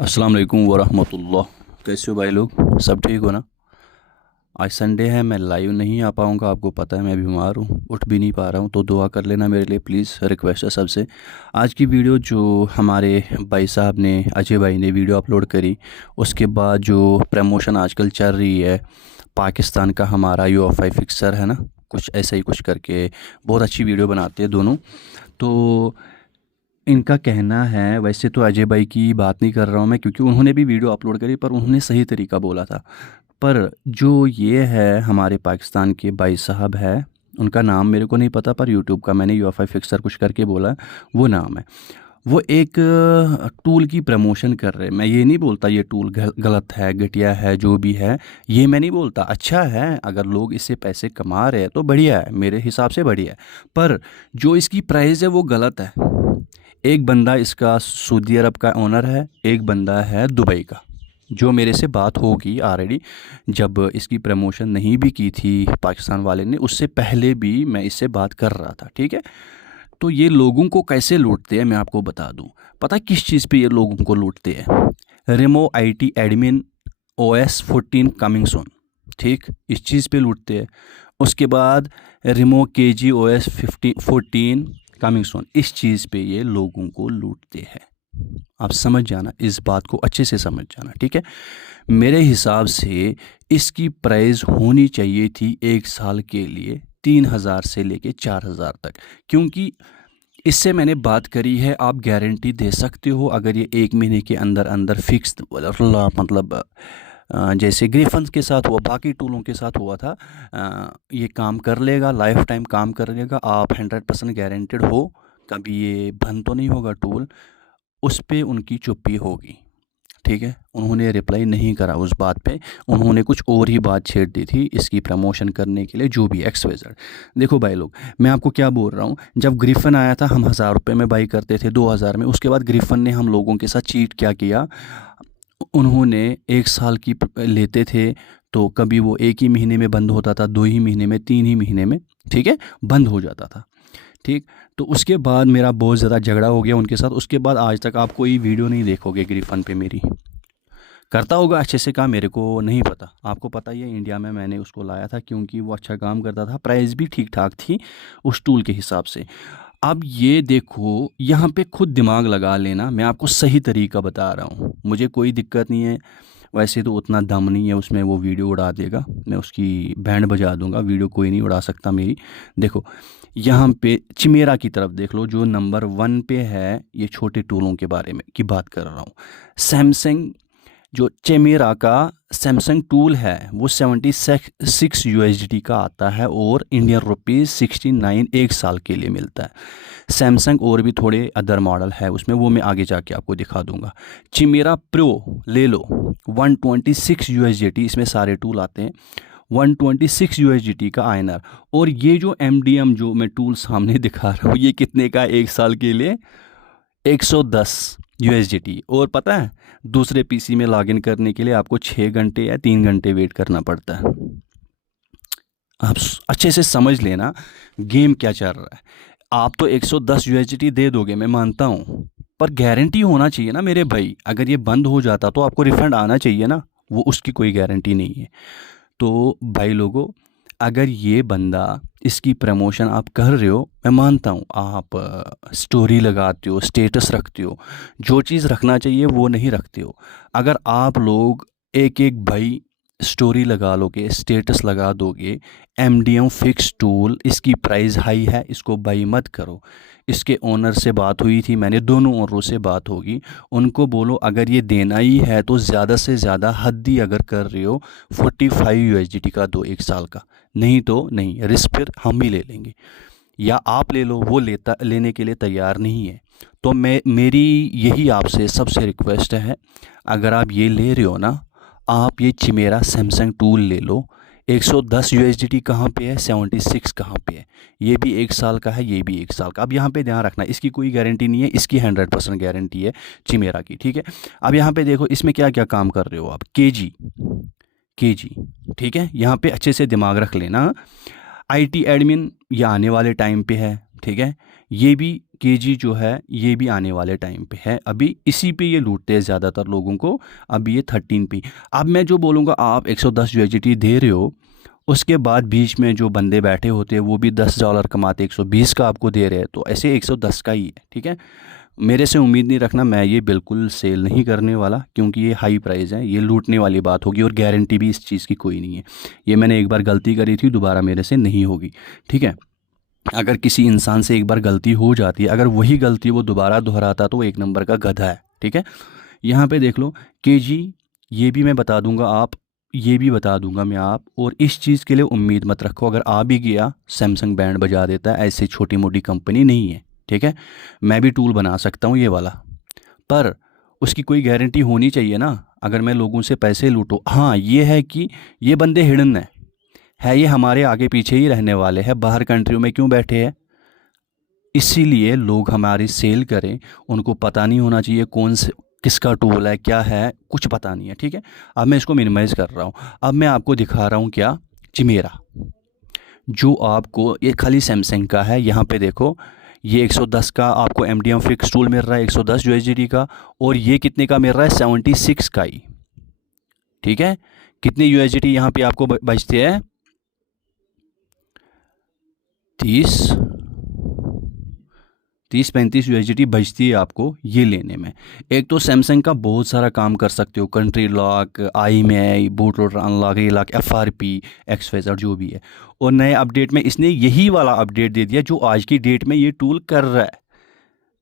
अस्सलाम वालेकुम वरहमतुल्लाह। कैसे हो भाई लोग, सब ठीक हो ना। आज संडे है, मैं लाइव नहीं आ पाऊँगा, आपको पता है मैं बीमार हूँ, उठ भी नहीं पा रहा हूँ, तो दुआ कर लेना मेरे लिए प्लीज़, रिक्वेस्ट है सबसे। आज की वीडियो जो हमारे भाई साहब ने, अजय भाई ने वीडियो अपलोड करी, उसके बाद जो प्रमोशन आजकल चल रही है पाकिस्तान का, हमारा यूएफआई फिक्सर है ना, कुछ ऐसा ही कुछ करके, बहुत अच्छी वीडियो बनाते हैं दोनों। तो इनका कहना है, वैसे तो अजय भाई की बात नहीं कर रहा हूँ मैं, क्योंकि उन्होंने भी वीडियो अपलोड करी पर उन्होंने सही तरीका बोला था। पर जो ये है हमारे पाकिस्तान के भाई साहब है, उनका नाम मेरे को नहीं पता, पर यूट्यूब का मैंने यूएफआई फिक्सर कुछ करके बोला, वो नाम है। वो एक टूल की प्रमोशन कर रहे हैं। मैं ये नहीं बोलता ये टूल गलत है, घटिया है, जो भी है ये मैं नहीं बोलता, अच्छा है, अगर लोग इससे पैसे कमा रहे हैं तो बढ़िया है, मेरे हिसाब से बढ़िया है। पर जो इसकी प्राइस है वो गलत है। एक बंदा इसका सऊदी अरब का ओनर है, एक बंदा है दुबई का, जो मेरे से बात होगी ऑलरेडी, जब इसकी प्रमोशन नहीं भी की थी पाकिस्तान वाले ने, उससे पहले भी मैं इससे बात कर रहा था, ठीक है। तो ये लोगों को कैसे लूटते हैं मैं आपको बता दूं। पता किस चीज़ पे ये लोगों को लूटते हैं? Remo IT admin OS 14 coming soon, ठीक, इस चीज़ पे लूटते हैं। उसके बाद Remo KG OS 14 coming soon, इस चीज़ पे ये लोगों को लूटते हैं। आप समझ जाना, इस बात को अच्छे से समझ जाना, ठीक है। मेरे हिसाब से इसकी प्राइस होनी चाहिए थी एक साल के लिए 3,000 से लेके 4,000 तक, क्योंकि इससे मैंने बात करी है, आप गारंटी दे सकते हो अगर ये 1 महीने के अंदर अंदर फिक्स, मतलब जैसे ग्रिफन्स के साथ हुआ, बाकी टूलों के साथ हुआ था, ये काम कर लेगा, लाइफ टाइम काम कर लेगा, आप 100% गारंटेड हो, कभी ये बंद तो नहीं होगा टूल। उस पे उनकी चुप्पी होगी, ठीक है। उन्होंने रिप्लाई नहीं करा उस बात पे, उन्होंने कुछ और ही बात छेड़ दी थी इसकी प्रमोशन करने के लिए, जो भी XYZ। देखो भाई लोग, मैं आपको क्या बोल रहा हूँ, जब ग्रिफन आया था हम 1,000 रुपये में बाई करते थे, 2,000 में, उसके बाद ग्रिफन ने हम लोगों के साथ चीट क्या किया, उन्होंने 1 साल की लेते थे, तो कभी वो 1 ही महीने में बंद होता था, 2 ही महीने में, 3 ही महीने में, ठीक है, बंद हो जाता था, ठीक। तो उसके बाद मेरा बहुत ज़्यादा झगड़ा हो गया उनके साथ, उसके बाद आज तक आप कोई वीडियो नहीं देखोगे ग्रिफन पे मेरी। करता होगा अच्छे से काम, मेरे को नहीं पता, आपको पता ही है, इंडिया में मैंने उसको लाया था क्योंकि वो अच्छा काम करता था, प्राइस भी ठीक ठाक थी उस टूल के हिसाब से। अब ये देखो, यहाँ पे खुद दिमाग लगा लेना, मैं आपको सही तरीका बता रहा हूँ, मुझे कोई दिक्कत नहीं है, वैसे तो उतना दम नहीं है उसमें, वो वीडियो उड़ा देगा, मैं उसकी बैंड बजा दूंगा, वीडियो कोई नहीं उड़ा सकता मेरी। देखो यहाँ पे चिमेरा की तरफ देख लो, जो नंबर 1 पे है, ये छोटे टूलों के बारे में की बात कर रहा हूँ। सैमसंग, जो चेमेरा का सैमसंग टूल है, वो 76 USD का आता है, और ₹69 एक साल के लिए मिलता है। सैमसंग और भी थोड़े अदर मॉडल है उसमें, वो मैं आगे जाके आपको दिखा दूंगा। चिमेरा प्रो ले लो, 126 USD, इसमें सारे टूल आते हैं, 126 USD का आयनर। और ये जो MDM जो मैं टूल सामने दिखा रहा हूँ, ये कितने का एक साल के लिए? 110 USD। और पता है, दूसरे PC में लॉगिन करने के लिए आपको 6 घंटे या 3 घंटे वेट करना पड़ता है। आप अच्छे से समझ लेना गेम क्या चल रहा है। आप तो 110 USD दे दोगे, मैं मानता हूँ, पर गारंटी होना चाहिए ना मेरे भाई, अगर ये बंद हो जाता तो आपको रिफंड आना चाहिए ना, वो उसकी कोई गारंटी नहीं है। तो भाई लोगों, अगर ये बंदा, इसकी प्रमोशन आप कर रहे हो, मैं मानता हूँ, आप स्टोरी लगाते हो, स्टेटस रखते हो, जो चीज़ रखना चाहिए वो नहीं रखते हो। अगर आप लोग एक एक भाई स्टोरी लगा लोगे, स्टेटस लगा दोगे, MDM फिक्स टूल, इसकी प्राइस हाई है, इसको बाई मत करो। इसके ओनर से बात हुई थी मैंने, दोनों ओनरों से बात होगी, उनको बोलो अगर ये देना ही है तो ज़्यादा से ज़्यादा, हद ही अगर कर रहे हो, 45 USD का दो एक साल का, नहीं तो नहीं, रिस्क फिर हम भी ले लेंगे, या आप ले लो, वो लेने के लिए तैयार नहीं है। तो मेरी यही आपसे सबसे रिक्वेस्ट है, अगर आप ये ले रहे हो ना, आप ये चिमेरा सैमसंग टूल ले लो। 110 USD कहाँ पे है, 76 कहाँ पे है, ये भी एक साल का है, ये भी एक साल का। अब यहाँ पे ध्यान रखना, इसकी कोई गारंटी नहीं है, इसकी 100% गारंटी है चिमेरा की, ठीक है। अब यहाँ पे देखो, इसमें क्या क्या काम कर रहे हो आप, केजी, ठीक है, यहाँ पे अच्छे से दिमाग रख लेना। IT एडमिन, ये आने वाले टाइम पे है, ठीक है। ये भी केजी जो है ये भी आने वाले टाइम पे है, अभी इसी पे ये लूटते हैं ज़्यादातर लोगों को। अब ये 13 पे। अब मैं जो बोलूँगा, आप 110 यूएसडीटी दे रहे हो, उसके बाद बीच में जो बंदे बैठे होते हैं वो भी $10 कमाते, 120 का आपको दे रहे हैं, तो ऐसे 110 का ही है। ठीक है, मेरे से उम्मीद नहीं रखना, मैं ये बिल्कुल सेल नहीं करने वाला, क्योंकि ये हाई प्राइस है, ये लूटने वाली बात होगी और गारंटी भी इस चीज़ की कोई नहीं है। ये मैंने एक बार गलती करी थी, दोबारा मेरे से नहीं होगी। ठीक है, अगर किसी इंसान से एक बार गलती हो जाती है, अगर वही गलती वो दोबारा दोहराता तो वो एक नंबर का गधा है। ठीक है, यहाँ पे देख लो केजी, ये भी मैं बता दूंगा, आप ये भी बता दूंगा मैं आप, और इस चीज़ के लिए उम्मीद मत रखो, अगर आ भी गया सैमसंग बैंड बजा देता है, ऐसे छोटी मोटी कंपनी नहीं है। ठीक है, मैं भी टूल बना सकता हूँ ये वाला, पर उसकी कोई गारंटी होनी चाहिए ना, अगर मैं लोगों से पैसे लूटूँ। हाँ, ये है कि ये बंदे हिडन है ये हमारे आगे पीछे ही रहने वाले हैं, बाहर कंट्रियों में क्यों बैठे हैं, इसीलिए लोग हमारी सेल करें, उनको पता नहीं होना चाहिए कौन से किसका टूल है, क्या है, कुछ पता नहीं है। ठीक है, अब मैं इसको मिनिमाइज़ कर रहा हूँ। अब मैं आपको दिखा रहा हूँ क्या, चिमेरा, जो आपको ये खाली सैमसंग का है। यहाँ पे देखो, ये 110 का आपको एमडीएम फिक्स टूल मिल रहा है, 110 यूएसडी का, और ये कितने का मिल रहा है, 76 का ही। ठीक है, कितने यूएसडी यहाँ पे आपको बचते हैं, 30-35 यूएसडी बचती है आपको ये लेने में। एक तो सैमसंग का बहुत सारा काम कर सकते हो, country lock, IMEI, boot loader unlock, relock, FRP, XYZ जो भी है। और नए अपडेट में इसने यही वाला अपडेट दे दिया जो आज की डेट में ये टूल कर रहा है।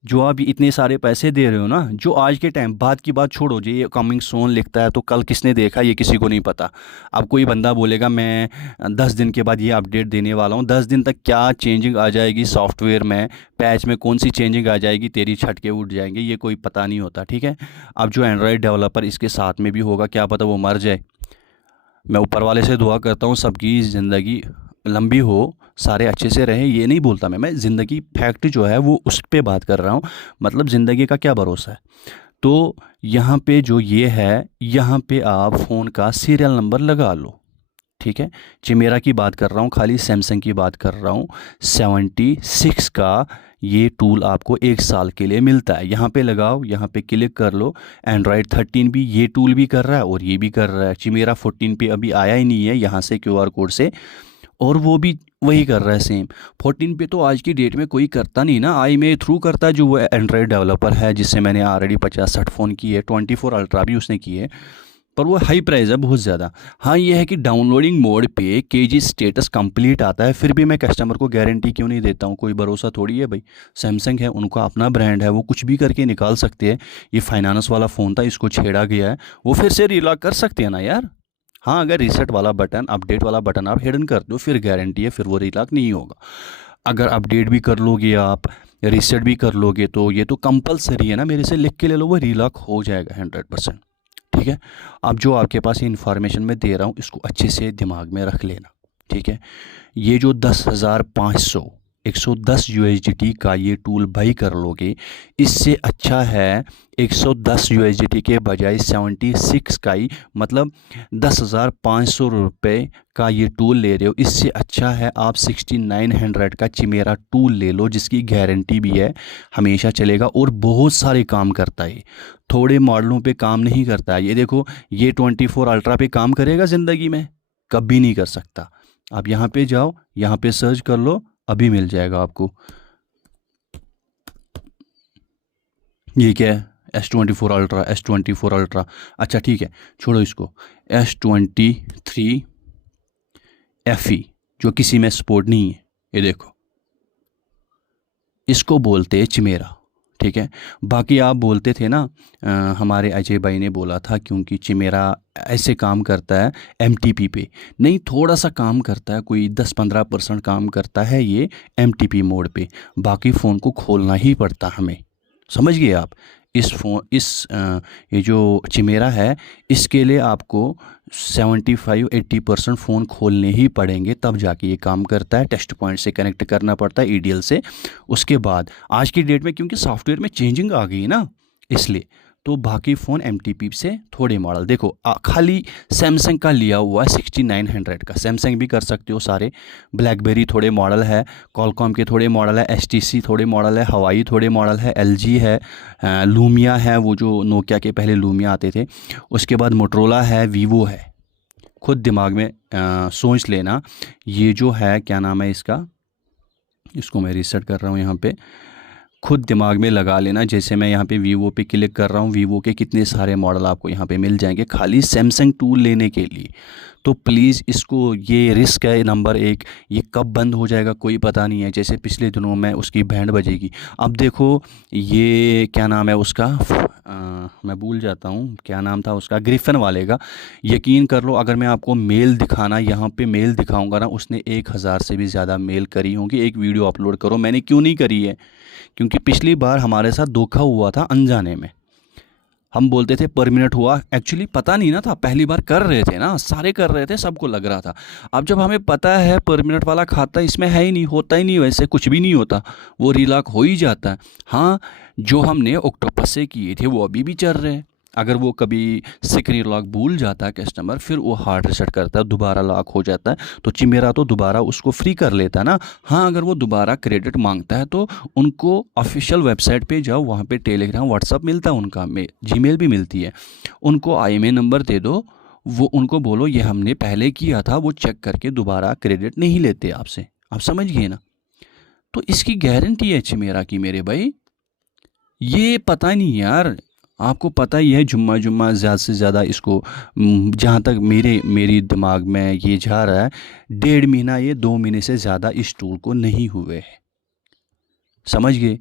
जो आप इतने सारे पैसे दे रहे हो ना, जो आज के टाइम, बात की बात छोड़ो, जो ये कमिंग सोन लिखता है तो कल किसने देखा ये किसी को नहीं पता। अब कोई बंदा बोलेगा मैं 10 दिन के बाद ये अपडेट देने वाला हूँ, 10 दिन तक क्या चेंजिंग आ जाएगी सॉफ्टवेयर में, पैच में कौन सी चेंजिंग आ जाएगी, तेरी छटके उठ जाएंगे, ये कोई पता नहीं होता। ठीक है, अब जो एंड्रॉयड डेवलपर इसके साथ में भी होगा, क्या पता वो मर जाए। मैं ऊपर वाले से दुआ करता हूँ सबकी ज़िंदगी लंबी हो, सारे अच्छे से रहें, ये नहीं बोलता मैं ज़िंदगी फैक्ट जो है वो उस पे बात कर रहा हूँ, मतलब ज़िंदगी का क्या भरोसा है। तो यहाँ पे जो ये है, यहाँ पे आप फ़ोन का सीरियल नंबर लगा लो। ठीक है, चिमेरा की बात कर रहा हूँ, खाली सैमसंग की बात कर रहा हूँ। 76 का ये टूल आपको 1 साल के लिए मिलता है। यहाँ पे लगाओ, यहाँ पे क्लिक कर लो। एंड्रॉयड 13 भी ये टूल भी कर रहा है और ये भी कर रहा है। चिमेरा 14 पे अभी आया ही नहीं है, यहाँ से QR कोड से, और वो भी वही कर रहा है सेम। 14 पे तो आज की डेट में कोई करता नहीं ना, IMEI थ्रू करता है, जो वो एंड्रॉयड डेवलपर है जिससे मैंने ऑलरेडी 50-60 फ़ोन किए, 24 अल्ट्रा भी उसने किए, पर वो हाई प्राइस है बहुत ज़्यादा। हाँ, ये है कि डाउनलोडिंग मोड पे केजी स्टेटस कंप्लीट आता है, फिर भी मैं कस्टमर को गारंटी क्यों नहीं देता हूँ, कोई भरोसा थोड़ी है भाई। सैमसंग है, उनका अपना ब्रांड है, वो कुछ भी करके निकाल सकते हैं। ये फाइनेंस वाला फ़ोन था, इसको छेड़ा गया है, वो फिर से रीलॉक कर सकते हैं ना यार। हाँ, अगर रीसेट वाला बटन, अपडेट वाला बटन आप हिडन कर दो, फिर गारंटी है, फिर वो रीलॉक नहीं होगा। अगर अपडेट भी कर लोगे आप, रीसेट भी कर लोगे, तो ये तो कंपलसरी है ना, मेरे से लिख के ले लो, वो रीलॉक हो जाएगा 100%। ठीक है, अब जो आपके पास ये इन्फॉर्मेशन मैं दे रहा हूँ, इसको अच्छे से दिमाग में रख लेना। ठीक है, ये जो 10,500 110 USDT का ये टूल बाई कर लोगे, इससे अच्छा है 110 USDT के बजाय 76 का ही, मतलब 10,500 रुपये का ये टूल ले रहे हो, इससे अच्छा है आप 6900 का चिमेरा टूल ले लो, जिसकी गारंटी भी है, हमेशा चलेगा और बहुत सारे काम करता है। थोड़े मॉडलों पे काम नहीं करता है। ये देखो, ये 24 अल्ट्रा पे काम करेगा ज़िंदगी में, कभी नहीं कर सकता। आप यहाँ पे जाओ, यहाँ पे सर्च कर लो, अभी मिल जाएगा आपको। ये क्या है, S24 अल्ट्रा, S24 अल्ट्रा, अच्छा ठीक है छोड़ो इसको। S23 FE जो किसी में सपोर्ट नहीं है, ये देखो, इसको बोलते हैं चिमेरा। ठीक है, बाकी आप बोलते थे ना, हमारे अजय भाई ने बोला था, क्योंकि चिमेरा ऐसे काम करता है MTP पे, नहीं थोड़ा सा काम करता है, कोई 10-15% काम करता है ये MTP मोड पे, बाकी फ़ोन को खोलना ही पड़ता हमें, समझ गए आप। ये जो चिमेरा है, इसके लिए आपको 75-80% फ़ोन खोलने ही पड़ेंगे, तब जाके ये काम करता है। टेस्ट पॉइंट से कनेक्ट करना पड़ता है, EDL से। उसके बाद आज की डेट में क्योंकि सॉफ्टवेयर में चेंजिंग आ गई ना, इसलिए तो बाकी फ़ोन MTP से थोड़े मॉडल देखो, खाली सैमसंग का लिया हुआ है 6900 का। सैमसंग भी कर सकते हो सारे, ब्लैकबेरी थोड़े मॉडल है, कॉलकॉम के थोड़े मॉडल है, HTC थोड़े मॉडल है, हवाई थोड़े मॉडल है, LG है, लूमिया है, वो जो नोकिया के पहले लूमिया आते थे, उसके बाद मोटरोला है, वीवो है। खुद दिमाग में सोच लेना, ये जो है क्या नाम है इसका, इसको मैं रीसेट कर रहा हूँ यहाँ पे, खुद दिमाग में लगा लेना। जैसे मैं यहाँ पे वीवो पे क्लिक कर रहा हूँ, वीवो के कितने सारे मॉडल आपको यहाँ पे मिल जाएंगे खाली सैमसंग टूल लेने के लिए। तो प्लीज़ इसको, ये रिस्क है नंबर 1, ये कब बंद हो जाएगा कोई पता नहीं है। जैसे पिछले दिनों में उसकी बैंड बजेगी, अब देखो ये क्या नाम है उसका, मैं भूल जाता हूँ क्या नाम था उसका, ग्रिफन वाले का। यकीन कर लो, अगर मैं आपको मेल दिखाना, यहाँ पे मेल दिखाऊंगा ना, उसने 1000 से भी ज़्यादा मेल करी होंगी। एक वीडियो अपलोड करो, मैंने क्यों नहीं करी है, क्योंकि पिछली बार हमारे साथ धोखा हुआ था अनजाने में। हम बोलते थे पर मिनट हुआ, एक्चुअली पता नहीं ना था, पहली बार कर रहे थे ना, सारे कर रहे थे, सबको लग रहा था। अब जब हमें पता है पर मिनट वाला खाता इसमें है ही नहीं, होता ही नहीं, वैसे कुछ भी नहीं होता, वो रिलॉक हो ही जाता है। हाँ, जो हमने ऑक्टोपस से किए थे वो अभी भी चल रहे हैं। अगर वो कभी स्क्रीन लॉक भूल जाता है कस्टमर, फिर वो हार्ड रीसेट करता है, दोबारा लॉक हो जाता है, तो चिमेरा तो दोबारा उसको फ्री कर लेता है ना। हाँ, अगर वो दोबारा क्रेडिट मांगता है तो उनको ऑफिशियल वेबसाइट पे जाओ, वहाँ पे टेलीग्राम व्हाट्सअप मिलता है उनका, जीमेल भी मिलती है, उनको IMEI नंबर दे दो, वो उनको बोलो ये हमने पहले किया था, वो चेक करके दोबारा क्रेडिट नहीं लेते आपसे। आप समझ गए ना। तो इसकी गारंटी है चिमेरा की मेरे भाई। ये पता नहीं यार, आपको पता ही है, जुम्मा जुम्मा ज़्यादा से ज़्यादा इसको, जहाँ तक मेरी दिमाग में ये जा रहा है, 1.5 महीना, ये 2 महीने से ज़्यादा इस टूल को नहीं हुए हैं, समझ गए।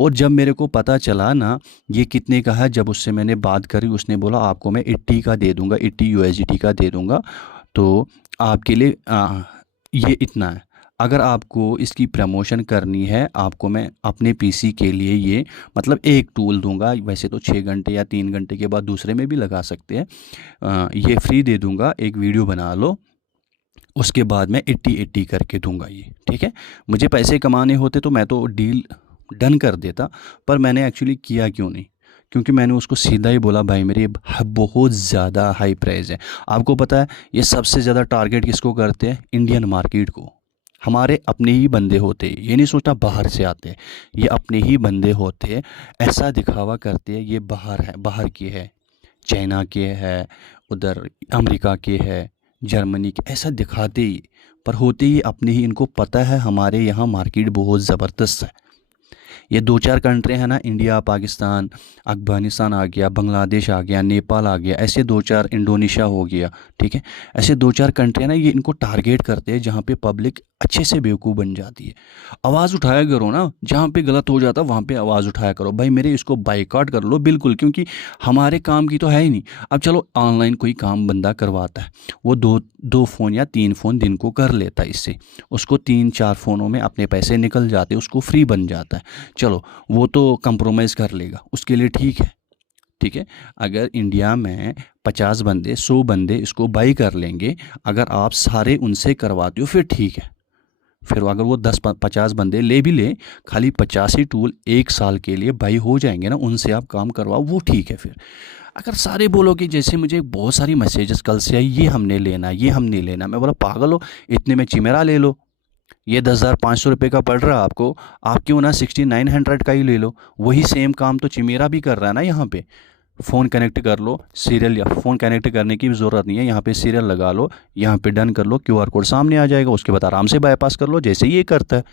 और जब मेरे को पता चला ना ये कितने का है, जब उससे मैंने बात करी, उसने बोला आपको मैं 80 का दे दूँगा, 80 USD का दे दूँगा, तो आपके लिए ये इतना है। अगर आपको इसकी प्रमोशन करनी है, आपको मैं अपने PC के लिए ये मतलब एक टूल दूंगा, वैसे तो 6 घंटे या 3 घंटे के बाद दूसरे में भी लगा सकते हैं, ये फ्री दे दूंगा, एक वीडियो बना लो, उसके बाद मैं 80-80 करके दूंगा ये, ठीक है। मुझे पैसे कमाने होते तो मैं तो डील डन कर देता, पर मैंने एक्चुअली किया क्यों नहीं, क्योंकि मैंने उसको सीधा ही बोला भाई मेरे बहुत ज़्यादा हाई प्राइस है। आपको पता है ये सबसे ज़्यादा टारगेट किसको करते हैं, इंडियन मार्केट को। हमारे अपने ही बंदे होते हैं, ये नहीं सोचना बाहर से आते हैं, ये अपने ही बंदे होते हैं, ऐसा दिखावा करते हैं ये बाहर है, बाहर के है, चाइना के है, उधर अमेरिका के है, जर्मनी के, ऐसा दिखाते ही, पर होते ही अपने ही। इनको पता है हमारे यहाँ मार्केट बहुत ज़बरदस्त है। ये 2-4 कंट्री है ना, इंडिया, पाकिस्तान, अफगानिस्तान आ गया, बांग्लादेश आ गया, नेपाल आ गया, ऐसे 2-4, इंडोनेशिया हो गया, ठीक है, ऐसे 2-4 कंट्री है ना, ये इनको टारगेट करते हैं जहाँ पे पब्लिक अच्छे से बेवकूफ़ बन जाती है। आवाज़ उठाया करो ना, जहाँ पे गलत हो जाता वहाँ पे आवाज़ उठाया करो भाई मेरे, इसको बाइकआउट कर लो बिल्कुल, क्योंकि हमारे काम की तो है ही नहीं। अब चलो ऑनलाइन कोई काम बंदा करवाता है, वो दो फ़ोन या 3 फ़ोन दिन को कर लेता है, इससे उसको 3-4 फ़ोनों में अपने पैसे निकल जाते, उसको फ्री बन जाता है। चलो वो तो कंप्रोमाइज़ कर लेगा, उसके लिए ठीक है, ठीक है। अगर इंडिया में 50 बंदे 100 बंदे इसको बाई कर लेंगे, अगर आप सारे उनसे करवाते हो फिर ठीक है। फिर अगर वो 10-50 बंदे ले भी ले, खाली 50 ही टूल 1 साल के लिए बाई हो जाएंगे ना, उनसे आप काम करवाओ, वो ठीक है। फिर अगर सारे बोलोगे, जैसे मुझे बहुत सारी मैसेजेस कल से आई, ये हमने लेना, ये हमने लेना, मैं बोला पागल हो, इतने में चिमेरा ले लो, ये 10,500 रुपये का पड़ रहा है आपको, आप क्यों ना 6900 का ही ले लो, वही सेम काम तो चिमेरा भी कर रहा है ना। यहाँ पे फ़ोन कनेक्ट कर लो, सीरियल, या फ़ोन कनेक्ट करने की भी ज़रूरत नहीं है, यहाँ पे सीरियल लगा लो, यहाँ पे डन कर लो, QR कोड सामने आ जाएगा, उसके बाद आराम से बाईपास कर लो, जैसे ये करता है।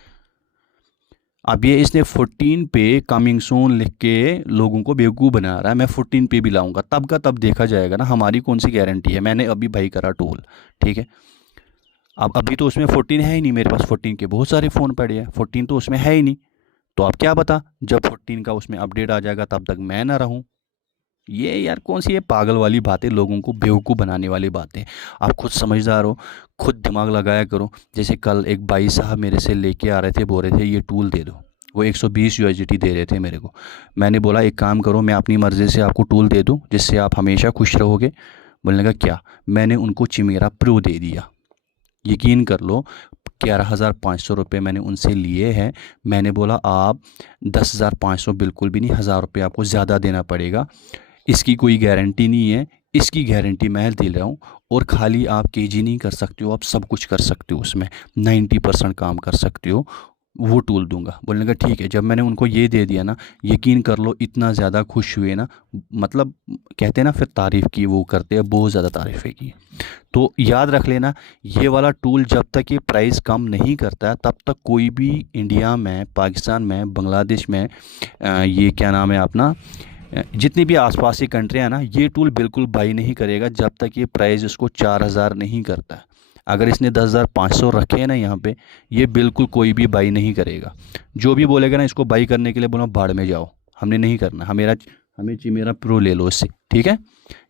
अब ये इसने 14 पे कमिंग सून लिख के लोगों को बेवकूफ़ बना रहा है, मैं 14 पे भी लाऊंगा, तब का तब देखा जाएगा ना, हमारी कौन सी गारंटी है। मैंने अभी भाई करा टूल, ठीक है, अब अभी तो उसमें 14 है ही नहीं, मेरे पास 14 के बहुत सारे फ़ोन पड़े हैं, 14 तो उसमें है ही नहीं। तो आप क्या बता, जब 14 का उसमें अपडेट आ जाएगा तब तक मैं ना रहूँ। ये यार कौन सी ये पागल वाली बातें, लोगों को बेवकूफ़ बनाने वाली बातें। आप खुद समझदार हो, खुद दिमाग लगाया करो। जैसे कल एक भाई साहब मेरे से लेके आ रहे थे, बोल रहे थे ये टूल दे दो, वो 120 USD दे रहे थे मेरे को। मैंने बोला एक काम करो, मैं अपनी मर्ज़ी से आपको टूल दे दूँ जिससे आप हमेशा खुश रहोगे। बोलने का क्या, मैंने उनको चिमेरा प्रो दे दिया। यकीन कर लो 11,500 रुपये मैंने उनसे लिए हैं। मैंने बोला आप 10,500 बिल्कुल भी नहीं, 1,000 रुपये आपको ज़्यादा देना पड़ेगा। इसकी कोई गारंटी नहीं है, इसकी गारंटी मैं दे रहा हूँ। और खाली आप केजी नहीं कर सकते हो, आप सब कुछ कर सकते हो उसमें, 90% काम कर सकते हो। वो टूल दूंगा। बोलने का ठीक है। जब मैंने उनको ये दे दिया ना, यकीन कर लो इतना ज़्यादा खुश हुए ना, मतलब कहते हैं ना फिर तारीफ़ की वो करते हैं, बहुत ज़्यादा तारीफ़ें की। तो याद रख लेना, ये वाला टूल जब तक ये प्राइस कम नहीं करता है तब तक कोई भी इंडिया में, पाकिस्तान में, बांग्लादेश में, ये क्या नाम है अपना, जितनी भी आसपास की कंट्रियाँ ना, ये टूल बिल्कुल बाई नहीं करेगा जब तक ये प्राइस इसको 4000 नहीं करता है। अगर इसने 10,500 रखे हैं ना यहाँ पे, ये बिल्कुल कोई भी बाई नहीं करेगा। जो भी बोलेगा ना इसको बाई करने के लिए, बोलो भाड़ में जाओ, हमने नहीं करना, हमें चाहिए मेरा प्रो ले लो इससे, ठीक है।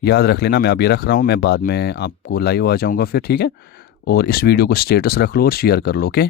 याद रख लेना, मैं अभी रख रहा हूँ, मैं बाद में आपको लाइव आ जाऊँगा फिर, ठीक है। और इस वीडियो को स्टेटस रख लो और शेयर कर लो, ओके।